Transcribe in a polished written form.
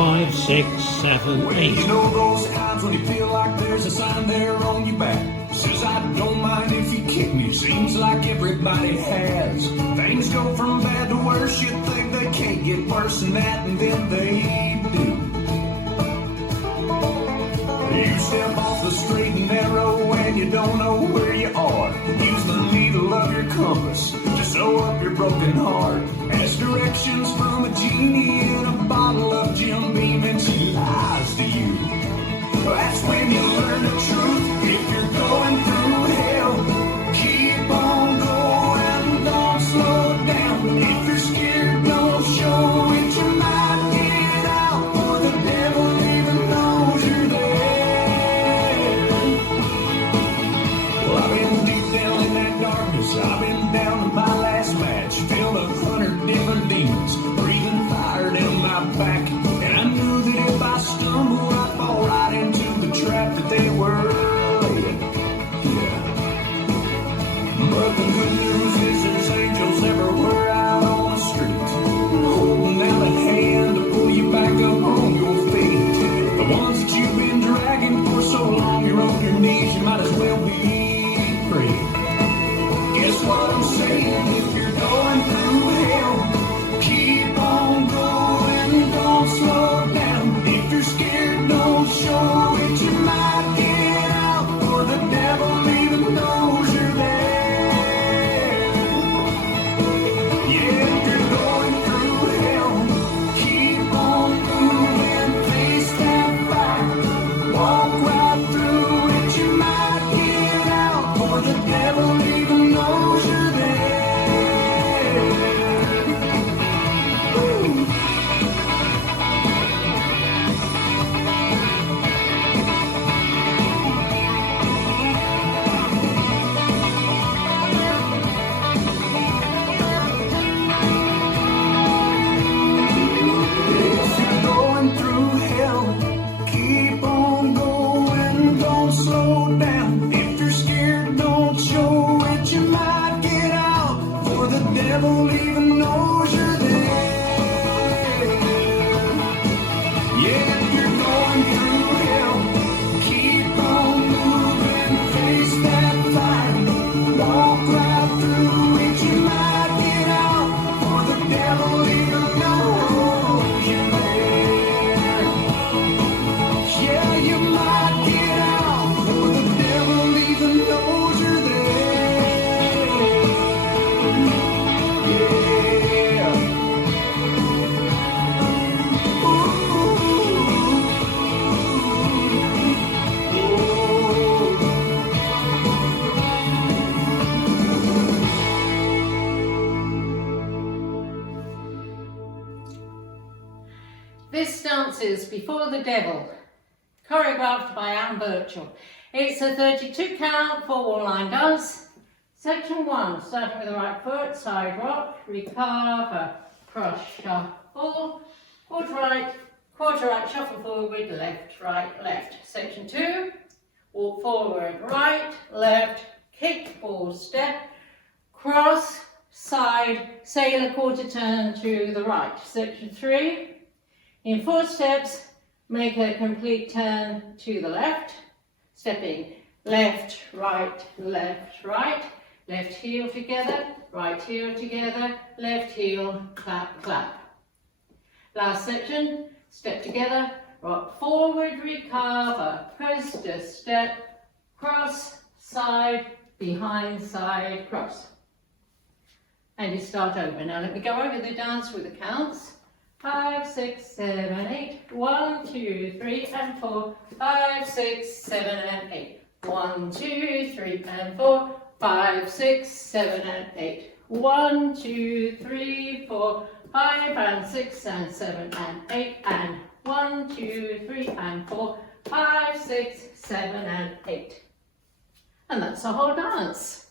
5, 6, 7, 8. You know those times when you feel like there's a sign there on your back. Says I don't mind if you kick me. Seems like everybody has. Things go from bad to worse. You think they can't get worse than that, and then they do. You step off the straight and narrow and you don't know where you are. Use the needle of your compass to sew up your broken heart. Ask directions from a genie in a bottle of Jim Beam and she lies to you. That's when you learn the truth. If you're going through hell, keep on going, don't slow down. If you're scared, don't show it. You might get out, for the devil even knows you're there. Well, I've been deep down in that darkness. I've been down to my last match. Filled 100 different demons, breathing fire down my back. And I knew that if I stumbled, I'd fall right into the trap that they were laying. Yeah. But the good news is there's angels everywhere out on the street, holding out a hand to pull you back up on your feet. The ones that you've been dragging for so long, you're on your knees, you might as well be free. Guess what I'm saying? If you're going through hell, keep on going, don't slow down. If you're scared, don't show it. You might get out, for the devil even knows you're there. Yeah, if you're going through hell, keep on moving, face that fire, walk right through it. You might get out, for the devil even knows you're there. Ooh. If you're going through hell, keep on going, don't slow down. If you're scared, don't show it. You might get out, for the devil even knows you're there. Yeah, if you're going through hell, keep on moving, face that fire, walk right through it. You might get out, for the devil even knows you're there. Yeah, you might get out, for the devil even knows you're there. Yeah. This dance is Before the Devil, choreographed by Anne Birchall. It's a 32 count, 4-wall line dance. Section 1, starting with the right foot, side rock, recover, cross, shuffle, quarter right, shuffle forward, left, right, left. Section 2, walk forward, right, left, kick, ball, step, cross, side, sailor quarter turn to the right. Section 3, in 4 steps, make a complete turn to the left, stepping left, right, left heel together, right heel together, left heel, clap, clap. Last section, step together, rock forward, recover, press to step, cross, side, behind, side, cross. And you start over. Now let me go over the dance with the counts. 5, 6, 7, 8. 1, 2, 3, and 4. 5, 6, 7, and 8. 1, 2, 3, and 4. 5, 6, 7, and 8. 1, 2, 3, 4. 5 and 6 and 7 and 8 and 1, 2, 3 and 4. 5, 6, 7, and 8. And that's the whole dance.